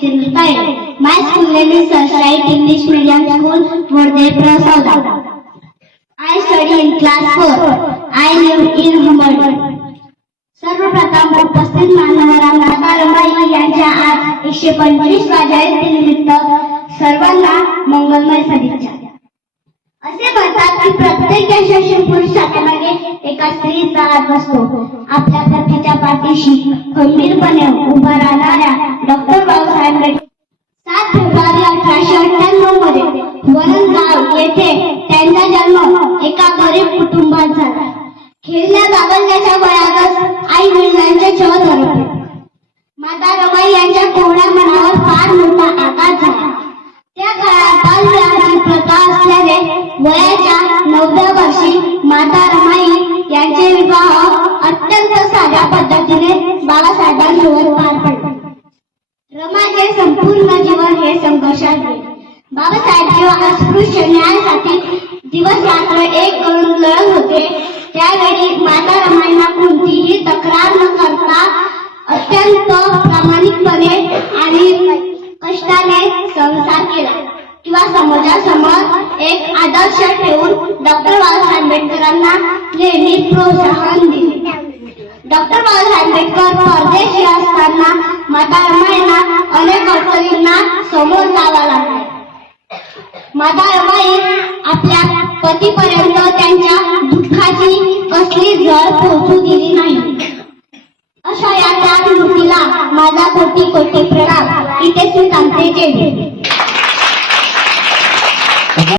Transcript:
Jitendra Kayal. My school name is Sunshine English Medium School, Vorde Prasada. I study in class 4. I live in Humboldt. सर्वप्रथम उपस्थित मान्यवरांना तारंबाई यांच्या आज एकशे पंचवीसवा जयंतीनिमित्त सर्वांना मंगलमय सदिच्छा असे म्हणतात की प्रत्येक यशस्वी पुरुषाच्या मागे एका स्त्रीचा हात असतो आपल्या प्रतीच्या पाठीशी खंबीरपणे उभा राहणाऱ्या डॉक्टर बाबासाहेब फेब्रुवारी अठराशे अठ्ठ्याण्णवमध्ये वरणगाव येथे त्यांचा जन्म एका गरीब कुटुंबात झाला खेळण्या वयातच आई वडिलांचे छळ धरले माता रमाई यांच्या कोवळ्या मनावर फार मोठा आघात झाला. त्या काळात बालविवाहाची प्रथा असल्याने वयाच्या नवव्या वर्षी माता रमाई यांचे विवाह अत्यंत साध्या पद्धतीने बाबासाहेबांसोबत पार पडले. रमाचे संपूर्ण जीवन हे संघर्षात बाबासाहेब किंवा अस्पृश्य न्यायासाठी दिवस रात्र एक करून लढत होते. त्यावेळी माता रमाईंना कोणतीही तक्रार न करता अत्यंत प्रामाणिकपणे आणि कष्टाने संसार केला. किंवा समाजासमोर एक आदर्श ठेवून डॉक्टर बाबासाहेब आंबेडकरांना नेहमी प्रोत्साहन दिले. डॉक्टर बाबासाहेब आंबेडकर परदेश असताना माता रमाईंना अनेक अडचणींना समोर जावा लागला. माता रमाई आपल्या पतीपर्यंत त्यांच्या दुःखाची कसली झळ पोहोचू दिली